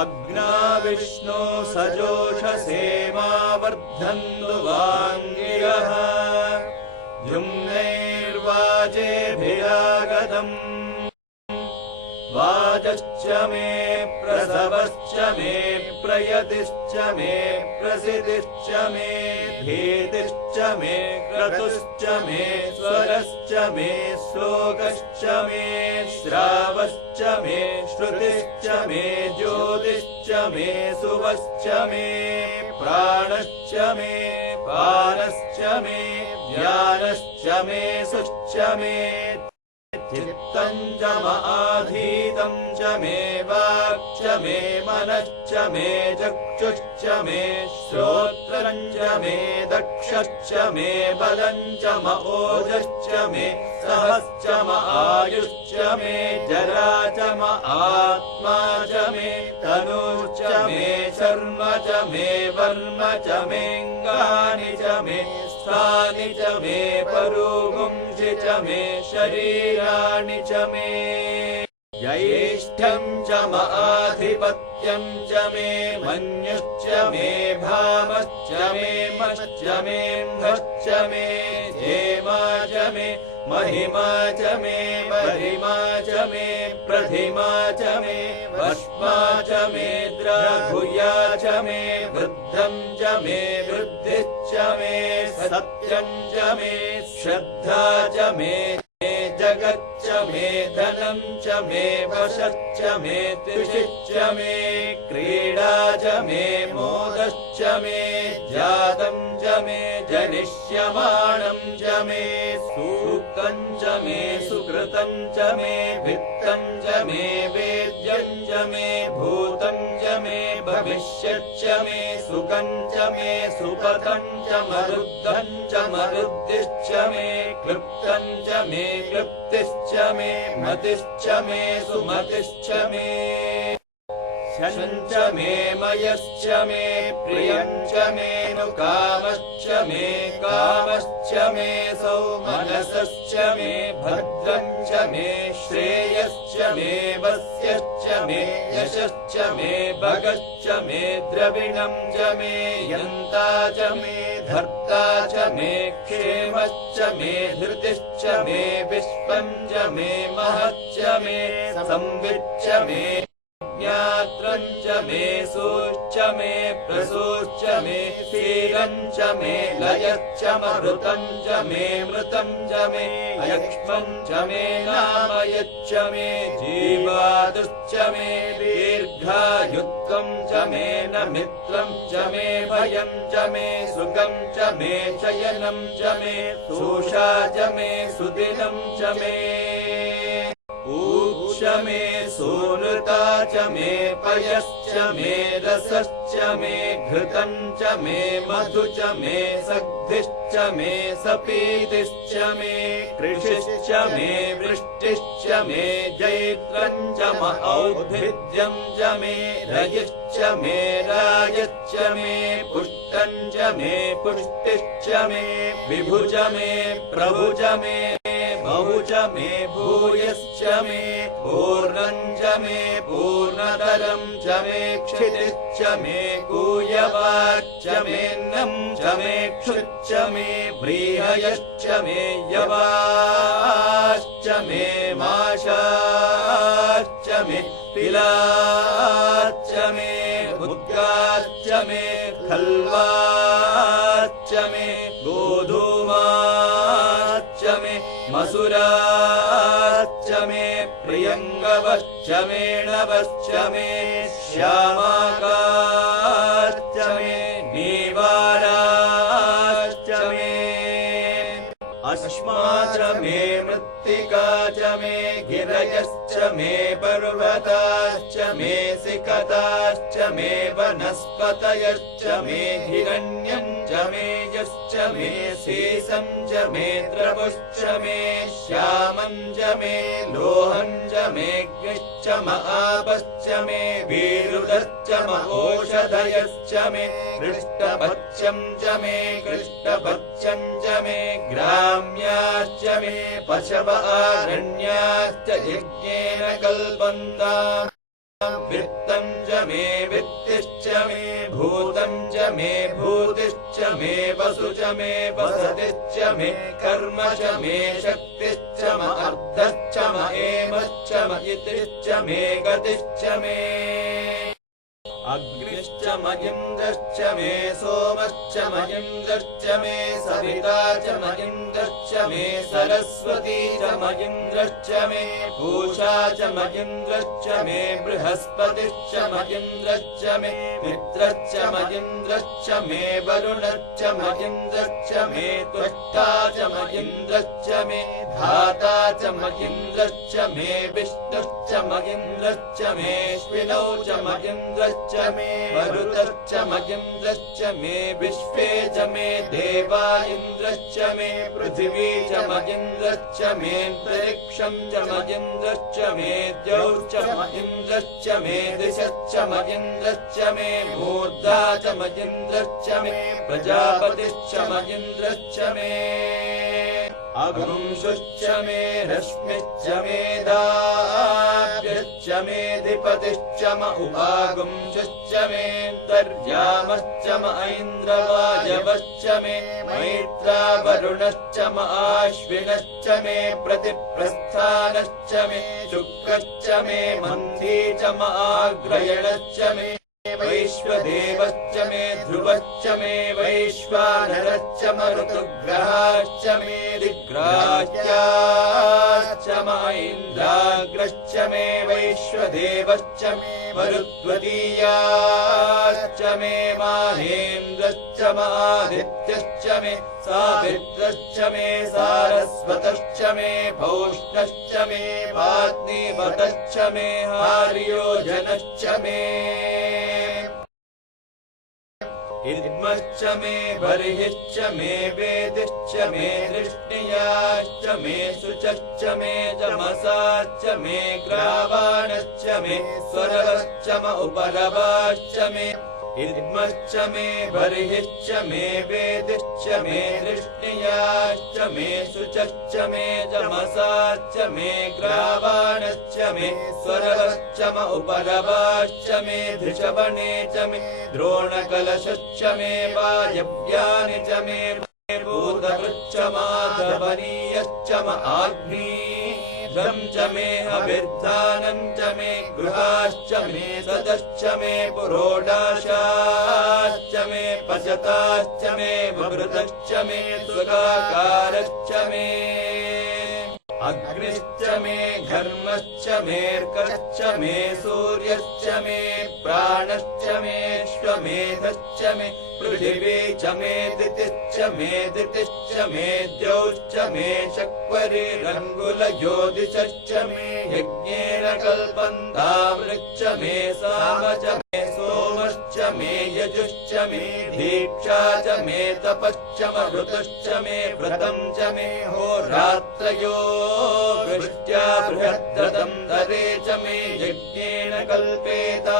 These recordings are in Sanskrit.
अग्ना विष्णो सजोषसेमावर्धन्तु वाङ्गिरः युम्नैर्वाजेभिरागतम् वाजश्च मे प्रसवश्च मे प्रयतिश्च मे प्रसिद्धिश्च मे भीतिश्च मे क्रतुश्च मे स्वरश्च मे श्लोकश्च मे श्रावश्च मे श्रुतिश्च मे ज्योतिश्च मे सुवश्च मे प्राणश्च मे पानश्च मे ज्ञानश्च मे सुश्च मे चित्तं च माधीतं च मे वाक् च मे मनश्च मे चक्षुश्च मे श्रोत्रं च मे दक्षश्च मे बलं च ओजश्च मे सहश्च आयुश्च मे जरा च आत्मा च मे तनुश्च मे शर्म च मे वर्म च मेऽङ्गानि च मे स्थानि च मे परुगुंसि च मे शरीराणि च मे ज्येष्ठं च माधिपत्यं च मे मन्युश्च मे भामश्च मे मश्च मे म्भश्च मे धेमा च मे महिमा च मे गरिमा च मे प्रथिमा च मे भस्मा च मे द्रघुया च मे वृद्धं च मे वृद्धिश्च मे सत्यं च मे श्रद्धा च मे जगच्च मे धनं च मे वशश्च मे त्रिषिश्च मे क्रीडा च मे मोदश्च मे जातं च मे जनिष्यमाणं च मे सूक्तं च मे सुकृतं च मे वित्तं च मे वेद्यं च मे भूतं च मे भविष्यच्च मे सुखं च मे सुपथं च मरुद्धं च मरुद्दिश्च मे क्लृप्तं च मे क्लृप्तिश्च मे मतिश्च मे सुमतिश्च मे शञ्च मे मयश्च मे प्रियञ्च मे नुकामश्च मे कामश्च मे सौमनसश्च मे भद्रं च मे श्रेयश्च मे वस्यश्च मे यशश्च मे भगश्च मे द्रविणं च मे यन्ता च मे धर्ता च मे क्षेमश्च मे धृतिश्च मे विश्वं च मे महच्च मे संविच्च मे ज्ञात्रं च मे सूश्च मे प्रसूश्च मे शीलं च मे लयश्च मरुतं च मे मृतं च मे अयक्ष्मं च मे नामयच्च मे जीवादुश्च मे दीर्घायुत्वं च मे नमित्रं च मे भयं च मे सुखं च मे चयनं च मे सूषा च मे सुदिनं च मे ऊक्ष मे सूनुता च मे पयश्च मे रसश्च मे घृतं च मे मधु च मे सग्धिश्च मे सपीतिश्च मे कृषिश्च मे वृष्टिश्च मे जैत्रं च औद्भिद्यं च मे रयश्च मे रायश्च मे पुष्टं च मे पुष्टिश्च मे विभु च मे प्रभु च मे बहु च मे भूयश्च मे पूर्णं च मे पूर्णतरं च मे क्षितिश्च मे कूयवाच्च मेऽन्नं च मे क्षुच्च मे व्रीहयश्च मे यवाश्च मे माशाश्च मे पिलाश्च मे मुद्गाश्च मे खल्वाश्च मे गोधूमाश्च मे मसुराश्च मे प्रियङ्गवश्च मे नवश्च मे श्यामाकाश्च मे नीवाराश्च मे अश्माच मे मृत्तिका च मे गिरयश्च मे पर्वताश्च मे सिकताश्च मे वनस्पतयश्च मे हिरण्यं च मे यश्च मे शेषं च मे द्रवश्च मे श्यामं च मे लोहं च मे ग्निश्च महापश्च मे वीरुदश्च महोषधयश्च मे कृष्णपच्यं च मे कृष्णपच्यं च मे ग्राम्याश्च मे पशव आरण्याश्च यज्ञेन कल्पन्ताम् वित्तं च मे वित्तिश्च मे भूतं च मे भूतिश्च मे वसु च मे वसतिश्च मे कर्म च मे शक्तिश्च म अर्थश्च म एमश्च म इतिश्च मे गतिश्च मे अग्निश्च म इन्द्रश्च मे सोमश्च म इन्द्रश्च मे सविता च म इन्द्रश्च मे सरस्वती च म इन्द्रश्च मे पूषा च म इन्द्रश्च मे बृहस्पतिश्च म इन्द्रश्च मे मित्रश्च म इन्द्रश्च मे वरुणश्च म इन्द्रश्च मे त्वष्टा च म इन्द्रश्च मे धाता च म इन्द्रश्च मे विष्णुश्च म इन्द्रश्च मेऽश्विनौ च म इन्द्रश्च मे मरुतश्च म इन्द्रश्च मे विश्वे च मे देवा इन्द्रश्च मे पृथिवी च म इन्द्रश्च मेऽन्तरिक्षं च म इन्द्रश्च मे द्यौश्च म इन्द्रश्च मे दिशश्च म इन्द्रश्च मे मूर्धा च म इन्द्रश्च मे प्रजापतिश्च म इन्द्रश्च मे अगुंशुश्च मे रश्मिश्च मे दाभ्यश्च मे धिपतिश्च म उपागुंशुश्च मे तर्यामश्च म ऐन्द्रवायवश्च मे मैत्रा वरुणश्च म आश्विनश्च मे प्रतिप्रस्थानश्च मे शुक्रश्च मे मन्थी च म आग्रयणश्च मे वैश्वदेवश्च मे ध्रुवश्च मे वैश्वानरश्च म ऋतुग्रहाश्च मे दिग्राह्याश्च म ऐन्द्राग्रश्च मे वैश्वदेवश्च मे मरुत्वतीयाश्च मे माहेन्द्रश्च म आदित्यश्च मे सावित्रश्च मे सारस्वतश्च मे भौष्णश्च मे पात्नीवतश्च मे हार्योजनश्च मे इद्मश्च मे बर्हिश्च मे वेदिश्च मे दृष्णियाश्च मे शुचश्च मे जमसाश्च मे ग्रावाणश्च मे स्वरवश्च म उपरवाश्च मे इद्मश्च मे बर्हिश्च मे वेदिश्च मे दृष्णियाश्च मे शुचश्च मे जमसाश्च मे ग्रावाणश्च मे स्वरवश्च म उपरवाश्च मे धृषवणे च मे द्रोणकलशश्च मे वायव्यानि च मे भूतभृच्च माधवनीयश्च म आग्नेयं च मे अभिर्धानं च मे गृहाश्च मे सदश्च मे पुरोडाशाश्च मे पचताश्च मे वृतश्च मे सुखाकारश्च मे अग्निश्च मे घर्मश्च मेऽर्कश्च मे सूर्यश्च मे प्राणश्च मेऽश्वमेधश्च मे पृथिवी च मे दितिश्च मे दितिश्च मे द्यौश्च मे शक्वरिरङ्गुलज्योतिषश्च मे यज्ञेन कल्पन्तामृच्च मे साम च मे सोमश्च मे यजुश्च मे दीक्षा च मे तपश्च म ऋतुश्च मे व्रतं च मे होरात्रयो वृष्ट्या बृहद्रतं दरे च मे यज्ञेन कल्पेता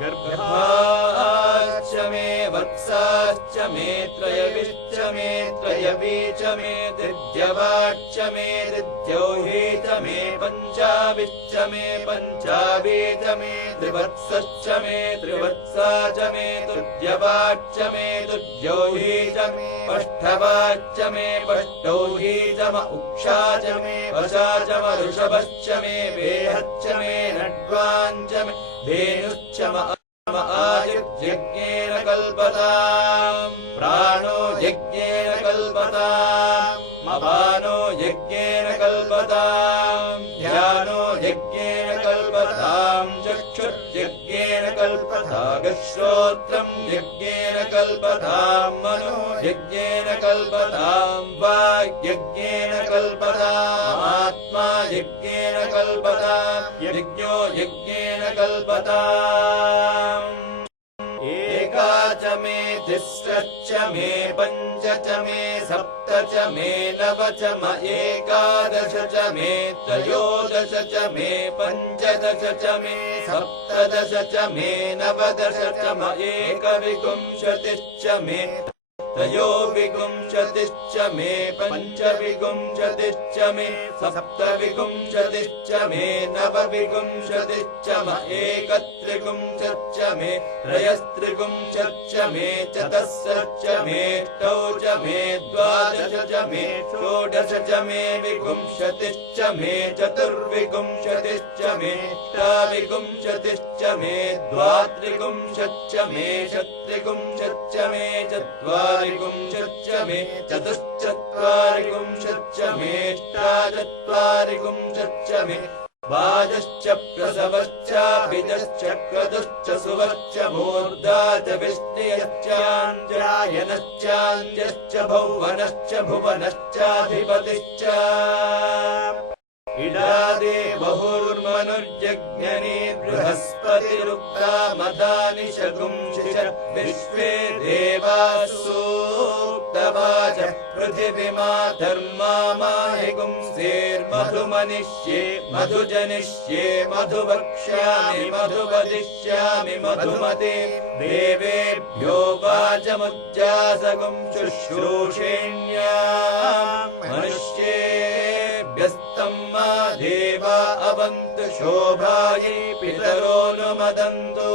गर्भाश्च मे वत्साश्च मे त्रयविश्च मे त्रयवी च मे दिद्यवाच्च मे दिद्योही च मे पञ्चाविश्च मे पञ्चावी च मे त्रिवत्सश्च मे त्रिवत्सा च मे तुद्यवाच्च मे तुद्योही च मे पष्ठवाच्च मे पष्टौही च म उक्षा च मे वशा च म ऋषभश्च मे वेहच्च मे नड्वाञ्च मे धेनुश्च म आयुर्यज्ञेन कल्पताम् प्राणो यज्ञेन कल्पताम् अपानो यज्ञेन कल्पताम् ध्यानो यज्ञेन कल्पताम् चक्षुर्यज्ञेन कल्पताम् श्रोत्रम् यज्ञेन कल्पताम् मनो यज्ञेन कल्पताम् वाग्यज्ञेन कल्पताम् आत्मा यज्ञेन कल्पताम् यज्ञो यज्ञेन कल्पताम् एका च मे तिस्रश्च मे पञ्च च मे सप्त च मे नव च म एकादश च मे त्रयोदश च मे पञ्चदश च मे सप्तदश च मे नवदश च म एकविंशतिश्च मे त्रयोविंशतिश्च मे पञ्चविंशतिश्च मे सप्तविंशतिश्च मे नवविंशतिश्च म एकत्रिंशच्च मे त्रयस्त्रिंशच्च मे चतुस्रश्च मे अष्टौ च मे द्वादश च मे षोडश च मे विंशतिश्च मे चतुर्विंशतिश्च मे अष्टाविंशतिश्च मे द्वात्रिंशच्च मे षट्त्रिंशच्च मे चत्वारिंशच्च मे चतुश्चत्वारिंशच्च मे अष्टाचत्वारिंशच्च मे वाजश्च प्रसवश्चाभिजश्च क्रतुश्च सुवश्च मूर्धा च विष्णयश्चाञ्जरायनश्चाञ्जश्च भुवनश्च भुवनश्चाधिपतिश्च इडादे बहुर्मनुर्यज्ञनी बृहस्पतिरुक्ता मदानि शगुंशिष विश्वे देवासूक्तवाच पृथिवीमा धर्मा माहिगुंसेर्मधुमनिष्ये मधुजनिष्ये मधुवक्ष्यामि मधुवदिष्यामि मधुमते देवेभ्यो वाचमुज्जासगुं शुश्रूषेण्या मनुष्येभ्यस्तं मा देवा अवन्तु शोभायै पितरो नु मदन्तु।